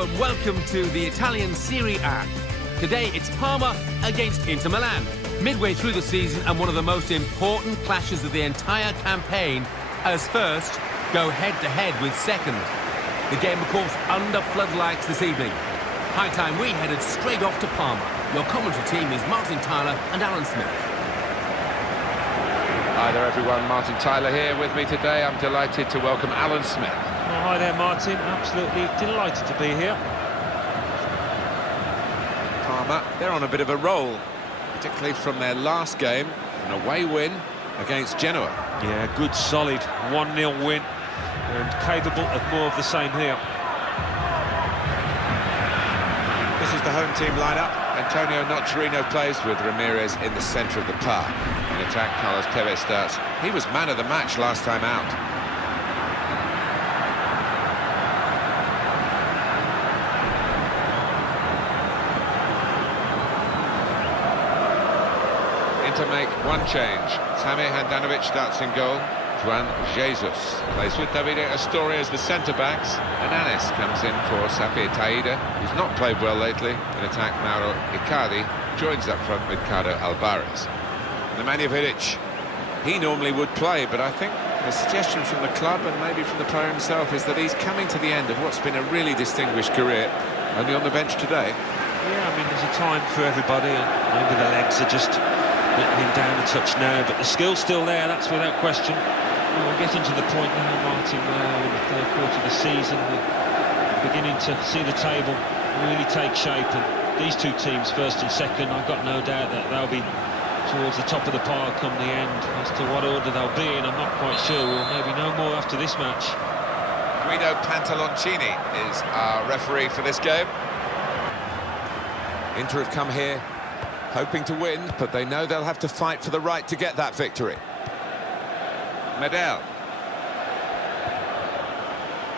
Hello and welcome to the Italian Serie A. Today it's Parma against Inter Milan. Midway through the season and one of the most important clashes of the entire campaign, as first go head-to-head with second. The game, of course, under floodlights this evening. High time we headed straight off to Parma. Your commentary team is Martin Tyler and Alan Smith. Hi there everyone, Martin Tyler here with me today. I'm delighted to welcome Alan Smith. Oh, hi there Martin, absolutely delighted to be here. Parma, they're on a bit of a roll, particularly from their last game, an away win against Genoa. Yeah, good solid 1-0 win and capable of more of the same here. This is the home team lineup. Antonio Nocerino plays with Ramirez in the centre of the park. In attack, Carlos Tevez starts. He was man of the match last time out. Inter make one change. Sami Handanovic starts in goal. Juan Jesus plays with Davide Astori as the centre-backs. And Anis comes in for Safir Taida, who's not played well lately. In attack, Mauro Icardi joins up front with Ricardo Alvarez. Nemanja Vidic, he normally would play, but I think the suggestion from the club and maybe from the player himself is that he's coming to the end of what's been a really distinguished career, only on the bench today. Yeah, I mean, there's a time for everybody, and maybe the legs are just letting him down a touch now, but the skill's still there, that's without question. We're getting to the point now, Martin, where in the third quarter of the season we're beginning to see the table really take shape, and these two teams, first and second, I've got no doubt that they'll be towards the top of the pile come the end. As to what order they'll be in, I'm not quite sure. We'll maybe know more after this match. Guido Pantaloncini is our referee for this game. Inter have come here hoping to win, but they know they'll have to fight for the right to get that victory. Medel.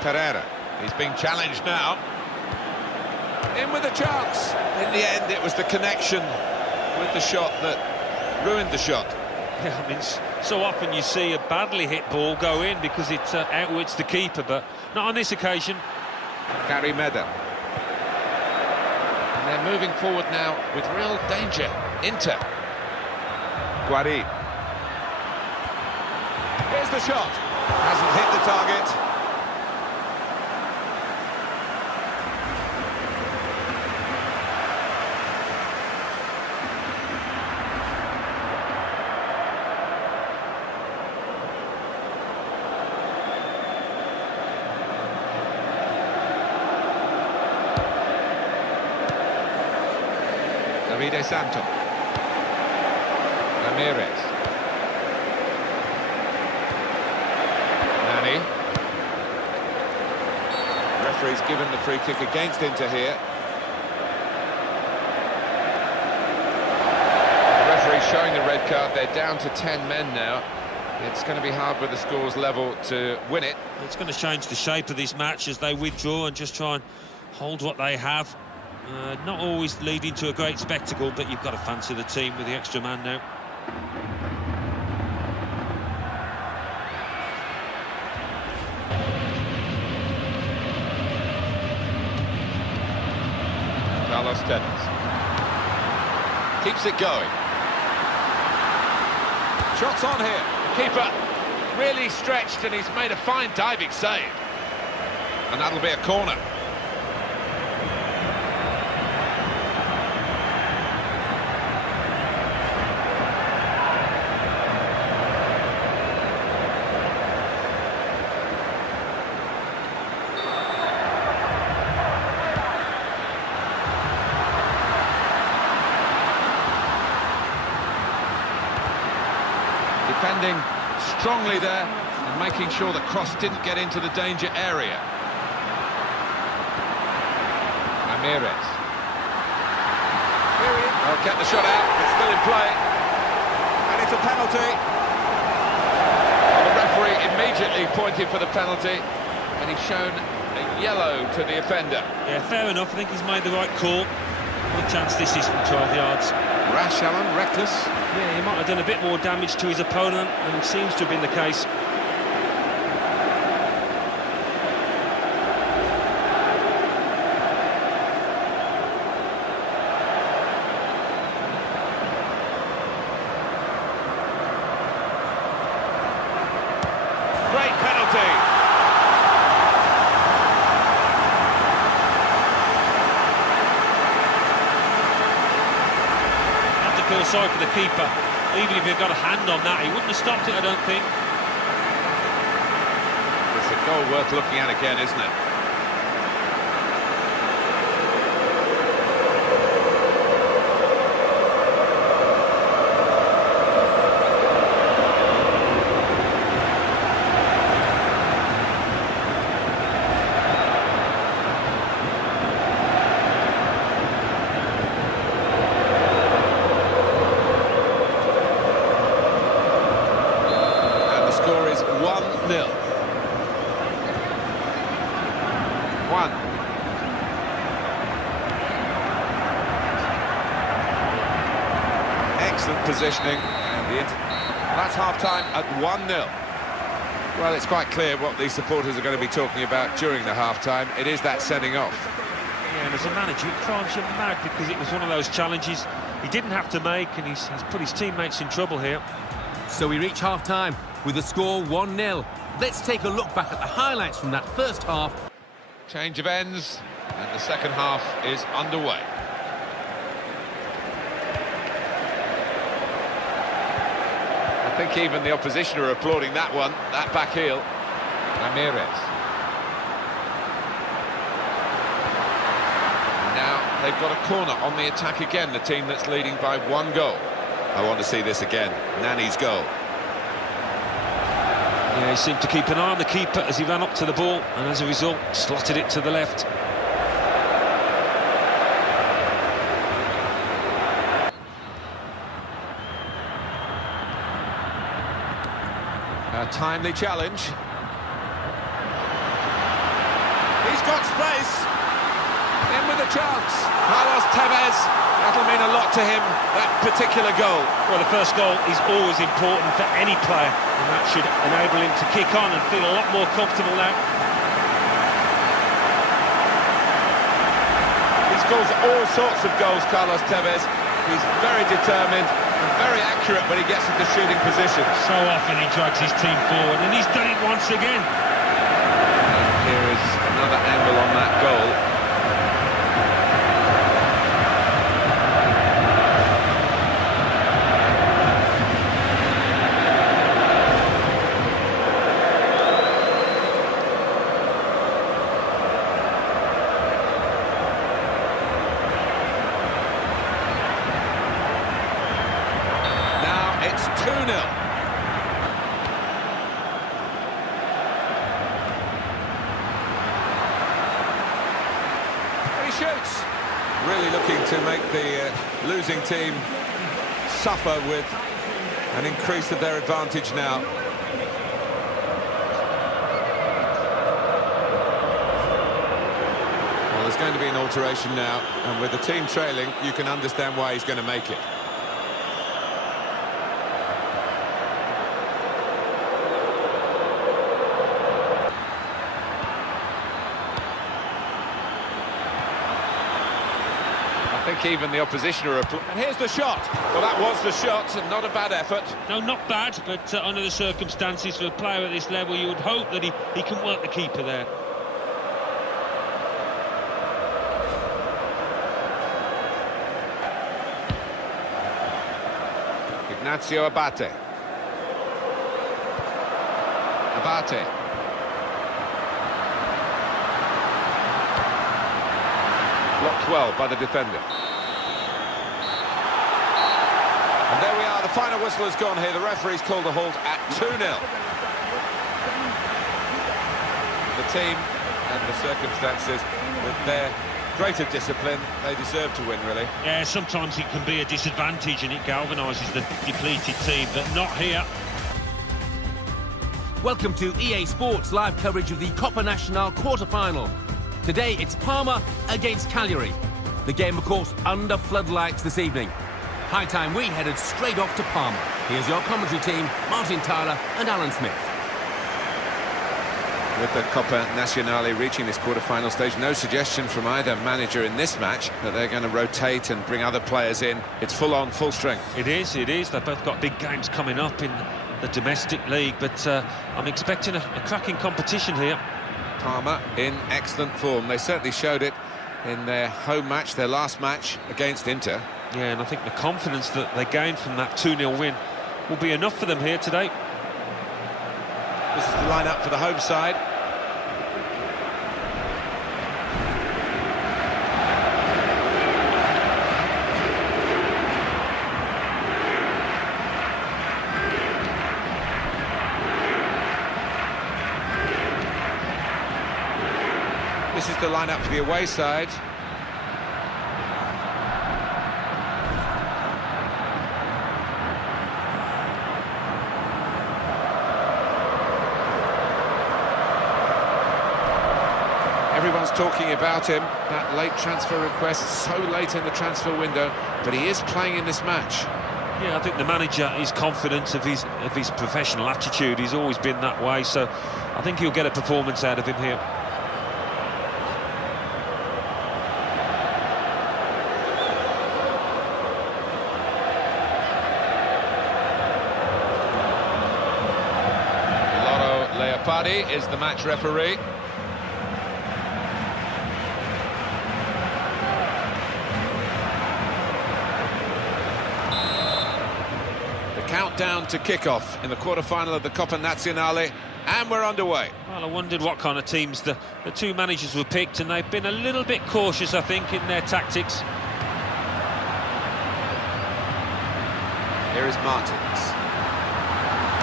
Pereira. He's being challenged now. In with a chance. In the end, it was the connection with the shot that ruined the shot. Yeah, I mean, so often you see a badly hit ball go in because it outwits the keeper, but not on this occasion. Gary Medel. And they're moving forward now with real danger. Inter. Guarin. Here's the shot. Hasn't hit the target. Davide Santo. Ramirez. Nani. Referee's given the free kick against Inter here. The referee showing the red card. They're down to 10 men now. It's going to be hard with the scores level to win it. It's going to change the shape of this match as they withdraw and just try and hold what they have. Not always leading to a great spectacle, but you've got to fancy the team with the extra man now. Carlos Tevez keeps it going. Shots on here. Keeper really stretched and he's made a fine diving save. And that'll be a corner. Defending strongly there and making sure the cross didn't get into the danger area. Ramirez. Well, kept the shot out, it's still in play. And it's a penalty. Well, the referee immediately pointed for the penalty, and he's shown a yellow to the offender. Yeah, fair enough. I think he's made the right call. What a chance this is from 12 yards. Rash, Alan, reckless. Yeah, he might have done a bit more damage to his opponent than seems to have been the case. feel sorry for the keeper. Even if he'd got a hand on that, he wouldn't have stopped it, I don't think. It's a goal worth looking at again, isn't it? Is 1-0. 1. Excellent positioning, and that's half-time at 1-0. Well, it's quite clear what these supporters are going to be talking about during the half-time. It is that sending off. Yeah, and as a manager, it drives you mad because it was one of those challenges he didn't have to make, and he's put his teammates in trouble here. So we reach half-time with the score 1-0. Let's take a look back at the highlights from that first half. Change of ends, and the second half is underway. I think even the opposition are applauding that one, that back heel. Ramirez. And now they've got a corner on the attack again, the team that's leading by 1 goal. I want to see this again. Nani's goal. Yeah, he seemed to keep an eye on the keeper as he ran up to the ball, and as a result, slotted it to the left. A timely challenge. He's got space. In with a chance. Carlos Tevez. That'll mean a lot to him, that particular goal. Well, the first goal is always important for any player, and that should enable him to kick on and feel a lot more comfortable now. He scores all sorts of goals, Carlos Tevez. He's very determined and very accurate when he gets into shooting position. So often he drags his team forward, and he's done it once again. And here is another angle on that goal. It's 2-0. He shoots. Really looking to make the losing team suffer with an increase of their advantage now. Well, there's going to be an alteration now, and with the team trailing, you can understand why he's going to make it. I think even the opposition are... And here's the shot. Well, that was the shot, and not a bad effort. No, not bad, but under the circumstances for a player at this level, you would hope that he can work the keeper there. Ignacio Abate. Abate. Blocked well by the defender. And there we are, the final whistle has gone here. The referee's called a halt at 2-0. The team and the circumstances, with their greater discipline, they deserve to win, really. Yeah, sometimes it can be a disadvantage and it galvanises the depleted team, but not here. Welcome to EA Sports live coverage of the Copa Nacional quarter-final. Today it's Parma against Cagliari. The game, of course, under floodlights this evening. High time we headed straight off to Parma. Here's your commentary team, Martin Tyler and Alan Smith. With the Copa Nacional reaching this quarter-final stage, no suggestion from either manager in this match that they're going to rotate and bring other players in. It's full-on, full strength. It is. They've both got big games coming up in the domestic league, but I'm expecting a cracking competition here. Parma in excellent form. They certainly showed it in their home match, their last match against Inter. Yeah, and I think the confidence that they gained from that 2-0 win will be enough for them here today. This is the lineup for the home side. This is the lineup for the away side. Everyone's talking about him, that late transfer request, so late in the transfer window, but he is playing in this match. Yeah, I think the manager is confident of his professional attitude. He's always been that way, so I think he'll get a performance out of him here. Leopardi is the match referee. The countdown to kick-off in the quarter-final of the Coppa Nazionale, and we're underway. Well, I wondered what kind of teams the two managers were picked, and they've been a little bit cautious, I think, in their tactics. Here is Martins.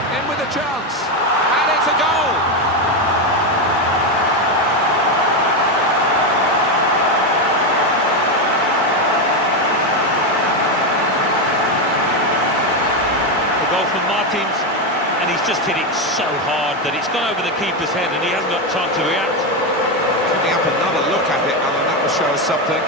In with a chance, and it's a goal! Goal from Martins, and he's just hit it so hard that it's gone over the keeper's head and he hasn't got time to react. Picking up another look at it, Alan, that will show us something.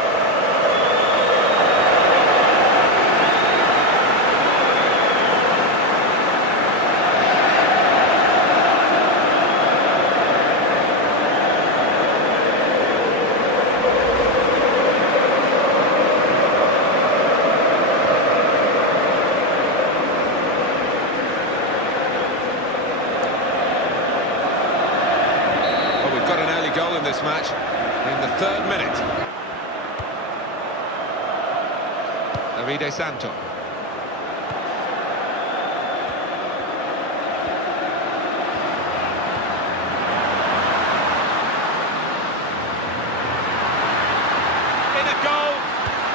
Goal in this match in the 3rd minute. Davide Santo. In a goal.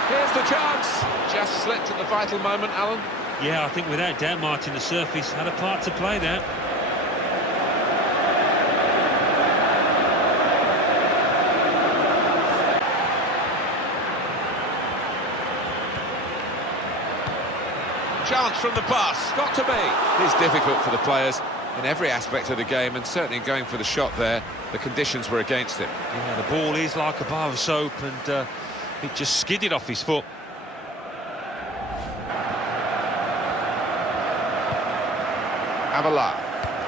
Here's the chance. Just slipped at the vital moment, Alan. Yeah, I think without doubt Martin, the surface had a part to play there. Chance from the pass, got to be. It's difficult for the players in every aspect of the game, and certainly going for the shot there, the conditions were against him. Yeah, the ball is like a bar of soap, and it just skidded off his foot. Avala.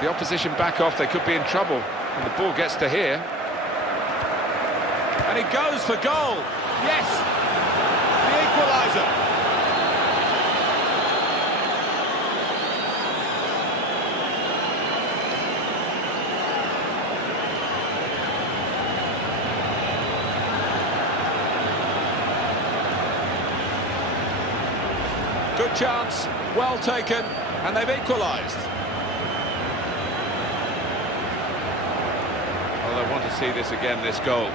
The opposition back off, they could be in trouble, and the ball gets to here. And he goes for goal. Yes, the equaliser. Good chance, well taken, and they've equalised. Well, I want to see this again, this goal.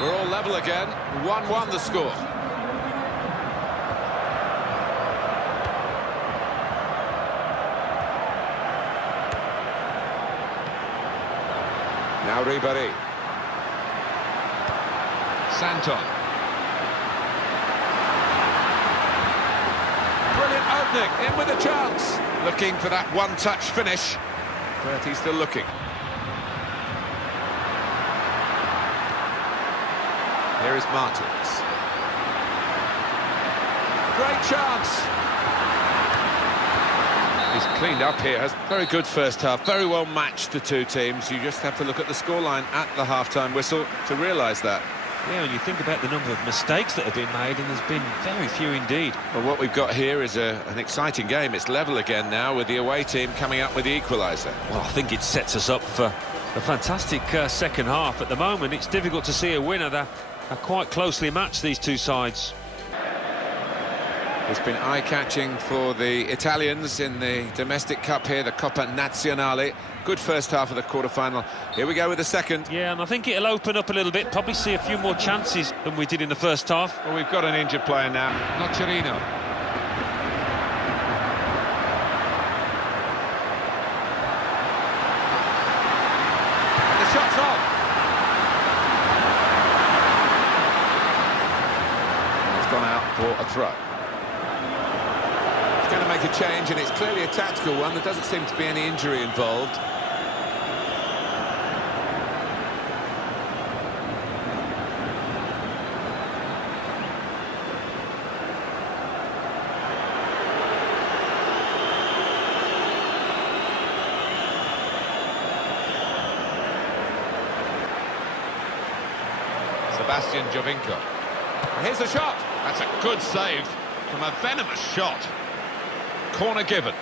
We're all level again, 1-1 the score. Now Ribéry. Santon. Brilliant opening, in with a chance. Looking for that one-touch finish, but he's still looking. Here is Martins. Great chance. He He's cleaned up here. Has very good first half. Very well matched, the two teams. You just have to look at the scoreline at the half-time whistle to realise that. Yeah, when you think about the number of mistakes that have been made, and there's been very few indeed. Well, what we've got here is an exciting game. It's level again now with the away team coming up with the equaliser. Well, I think it sets us up for a fantastic second half. At the moment, it's difficult to see a winner. They're quite closely matched, these two sides. It's been eye-catching for the Italians in the domestic cup here, the Coppa Nazionale. Good first half of the quarter-final. Here we go with the second. Yeah, and I think it'll open up a little bit, probably see a few more chances than we did in the first half. Well, we've got an injured player now, Nocerino. The shot's on. It's gone out for a throw. Going to make a change, and it's clearly a tactical one. There doesn't seem to be any injury involved. Sebastian Giovinco. Here's the shot. That's a good save from a venomous shot. Corner given.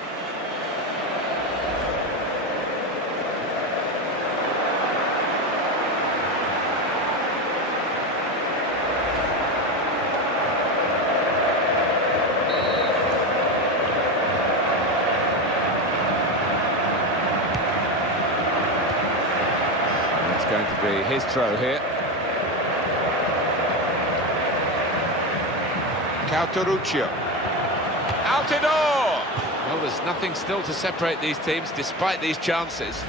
It's going to be his throw here. Cauteruccio. Altidore! Well, there's nothing still to separate these teams, despite these chances.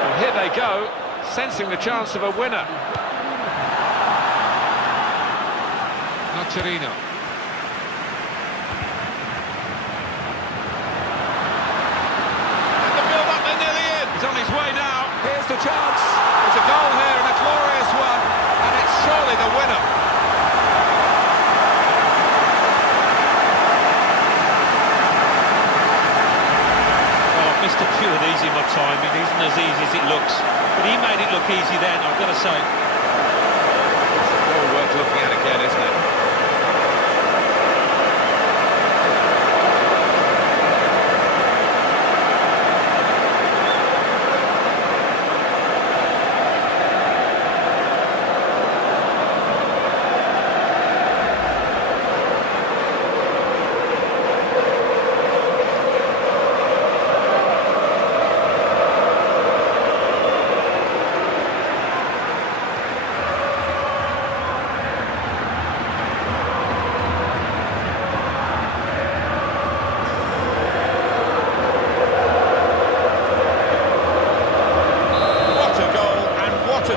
Well, here they go, sensing the chance of a winner. Nocerino. On his way now. Here's the chance. There's a goal here, and a glorious one, and it's surely the winner. Oh, I've missed a few of these in my time. It isn't as easy as it looks, but he made it look easy then, I've got to say. It's a goal worth looking at again, isn't it?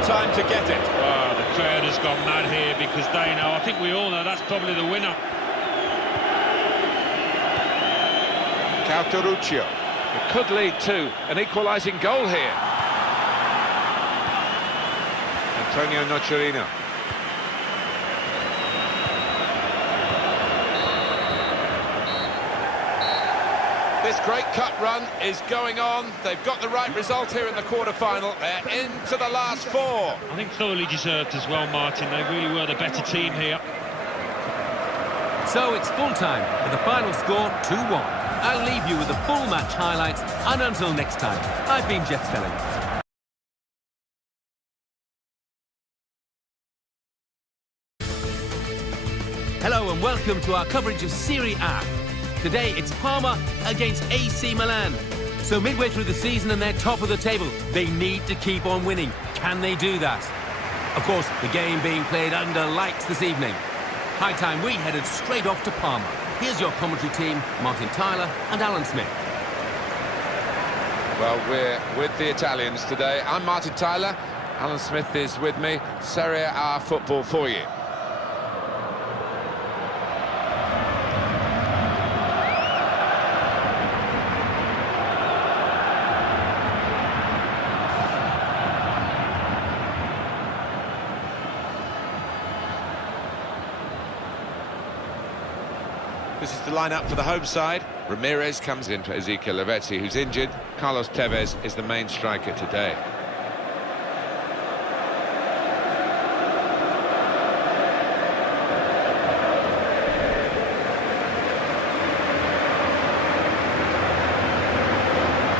Time to get it. Wow, the crowd has gone mad here because they know, I think we all know, that's probably the winner. Cauteruccio. It could lead to an equalising goal here. Antonio Nocerino. This great cup run is going on. They've got the right result here in the quarter-final. They're into the last four. I think thoroughly deserved as well, Martin. They really were the better team here. So it's full-time with the final score 2-1. I'll leave you with the full match highlights, and until next time, I've been Jeff Stelling. Hello and welcome to our coverage of Serie A. Today it's Parma against AC Milan. So midway through the season and they're top of the table, they need to keep on winning. Can they do that? Of course, the game being played under lights this evening. High time we headed straight off to Parma. Here's your commentary team, Martin Tyler and Alan Smith. Well, we're with the Italians today. I'm Martin Tyler. Alan Smith is with me. Serie A football for you. This is the lineup for the home side. Ramirez comes in for Ezekiel Lavezzi, who's injured. Carlos Tevez is the main striker today.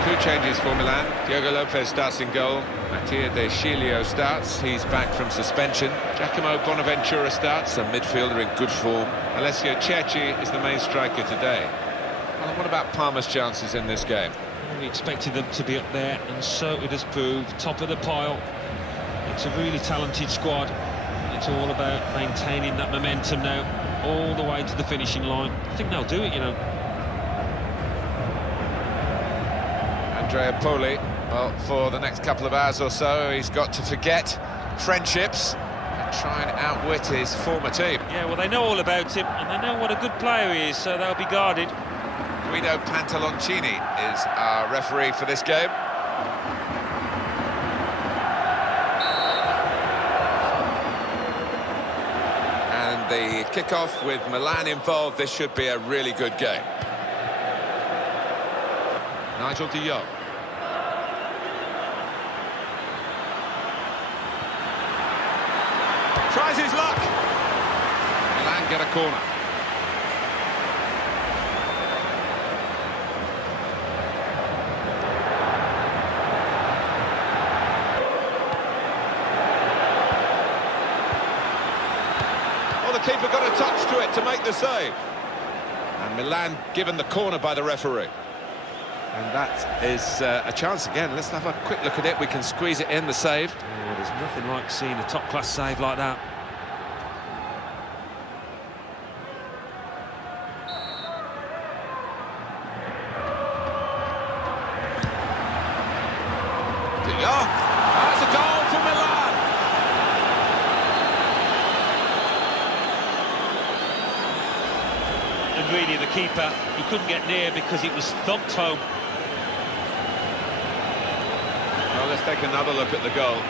Two changes for Milan. Diogo Lopez starts in goal. Mattia De Sciglio starts. He's back from suspension. Giacomo Bonaventura starts, a midfielder in good form. Alessio Cecchi is the main striker today. Well, what about Parma's chances in this game? We expected them to be up there, and so it has proved. Top of the pile. It's a really talented squad. It's all about maintaining that momentum now, all the way to the finishing line. I think they'll do it, you know. Andrea Poli, well, for the next couple of hours or so, he's got to forget friendships and try and outwit his former team. Yeah, well, they know all about him, and they know what a good player he is, so they'll be guarded. Guido Pantaloncini is our referee for this game. And the kickoff with Milan involved, this should be a really good game. Nigel de Jong. Tries his luck. Milan get a corner. Well, the keeper got a touch to it to make the save. And Milan given the corner by the referee. And that is a chance again. Let's have a quick look at it. We can squeeze it in, the save. Oh, there's nothing like seeing a top-class save like that. Oh, that's a goal for Milan. And really, the keeper, he couldn't get near because it was thumped home. Well, let's take another look at the goal.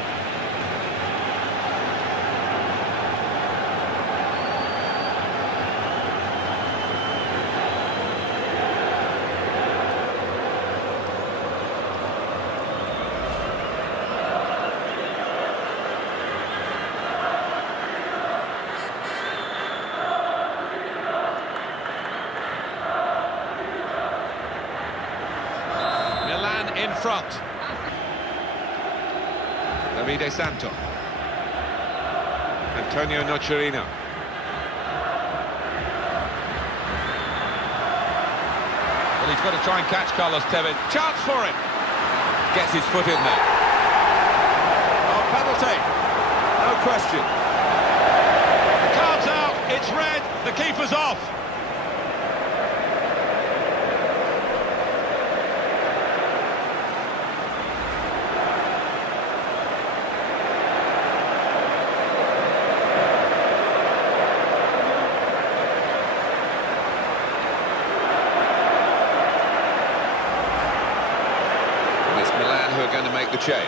Milan in front. Davide Santo. Antonio Nocerino. Well, he's got to try and catch Carlos Tevez. Chance for him. Gets his foot in there. Oh, penalty. No question. The card's out. It's red. The keeper's off. Who are going to make the change.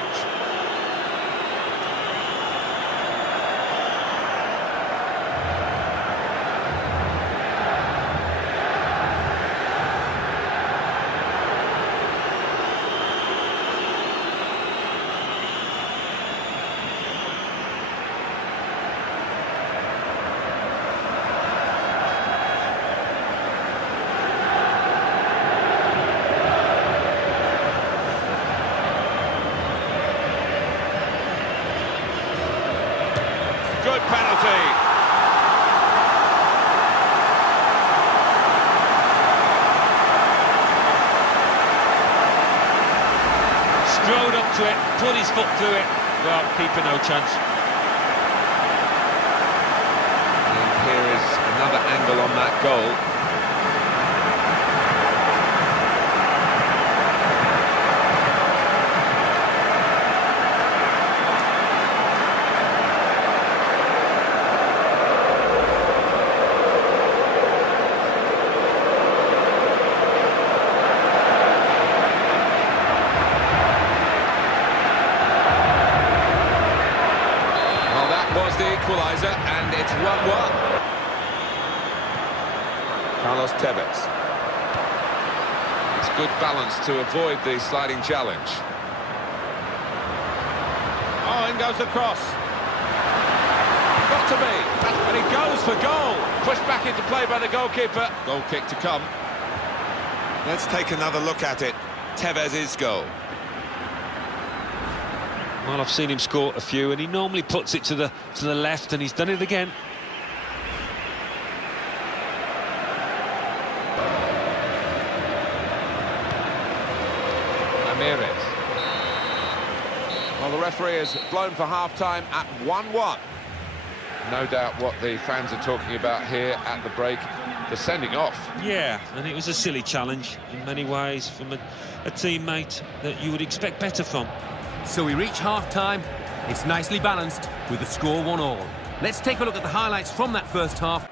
Good penalty. Strode up to it, put his foot through it. Well, keeper no chance. And here is another angle on that goal. Was the equaliser, and it's 1-1. Carlos Tevez. It's good balance to avoid the sliding challenge. Oh, in goes the cross. Got to be. And he goes for goal. Pushed back into play by the goalkeeper. Goal kick to come. Let's take another look at it. Tevez's goal. Well, I've seen him score a few, and he normally puts it to the left, and he's done it again. Ramirez. Well, the referee has blown for half-time at 1-1. No doubt what the fans are talking about here at the break, the sending off. Yeah, and it was a silly challenge in many ways from a teammate that you would expect better from. So we reach half-time. It's nicely balanced with the score 1-1. Let's take a look at the highlights from that first half.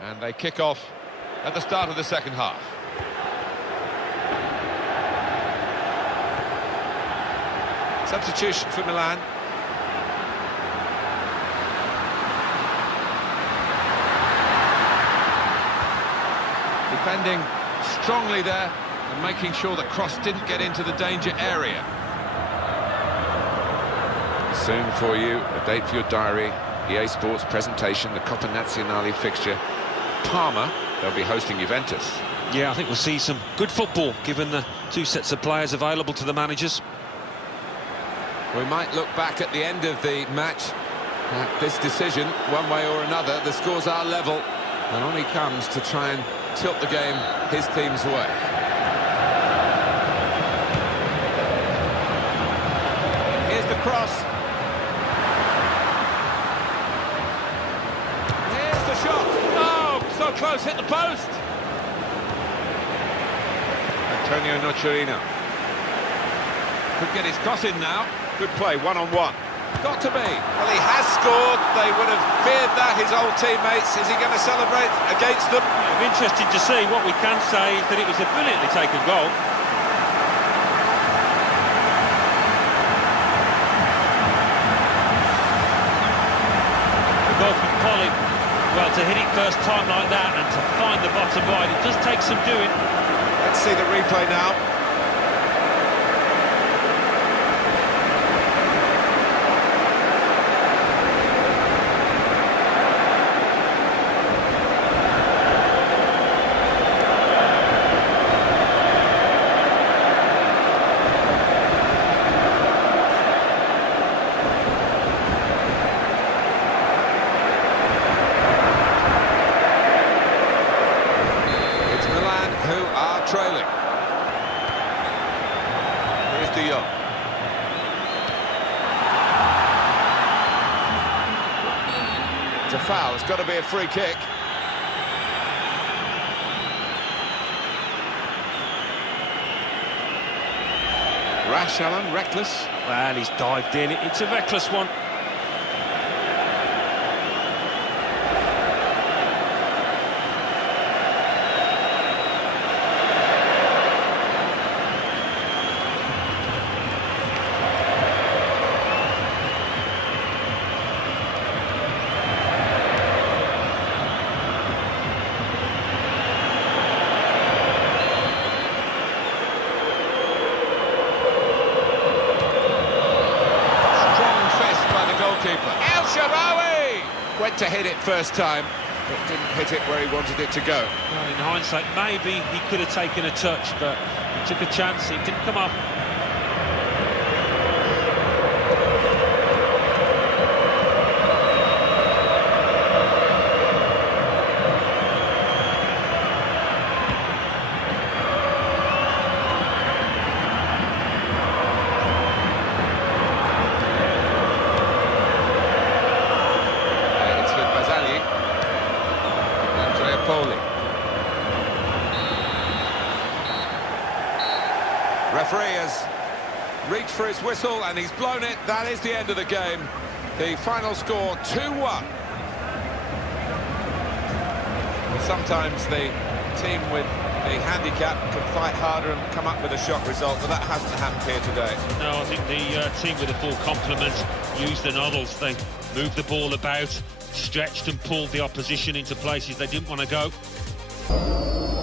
And they kick off at the start of the second half. Substitution for Milan. Defending strongly there and making sure that cross didn't get into the danger area. Soon for you, a date for your diary, EA Sports presentation, the Coppa Nazionale fixture. Parma, they'll be hosting Juventus. Yeah, I think we'll see some good football, given the two sets of players available to the managers. We might look back at the end of the match at this decision, one way or another. The scores are level, and on he comes to try and tilt the game his team's way. Here's the cross. Here's the shot. Oh, so close, hit the post. Antonio Nocerino could get his cross in now. Good play, one-on-one. Got to be. Well, he has scored. They would have feared that, his old teammates. Is he going to celebrate against them? It'll be interesting to see. What we can say is that it was a brilliantly taken goal. The goal from Polly. Well, to hit it first time like that and to find the bottom right, it does take some doing. Let's see the replay now. Trailing. Here's De Jong. It's a foul. It's got to be a free kick. Rash, Alan, reckless. Well, he's dived in. It's a reckless one. El Shaarawy went to hit it first time, but didn't hit it where he wanted it to go. Well, in hindsight, maybe he could have taken a touch, but he took a chance. It didn't come off. Referee has reached for his whistle and he's blown it. That is the end of the game. The final score 2-1. Sometimes the team with the handicap can fight harder and come up with a shock result, but that hasn't happened here today. No, I think the team with a full complement used the noddles. They moved the ball about, stretched and pulled the opposition into places they didn't want to go. FIFA.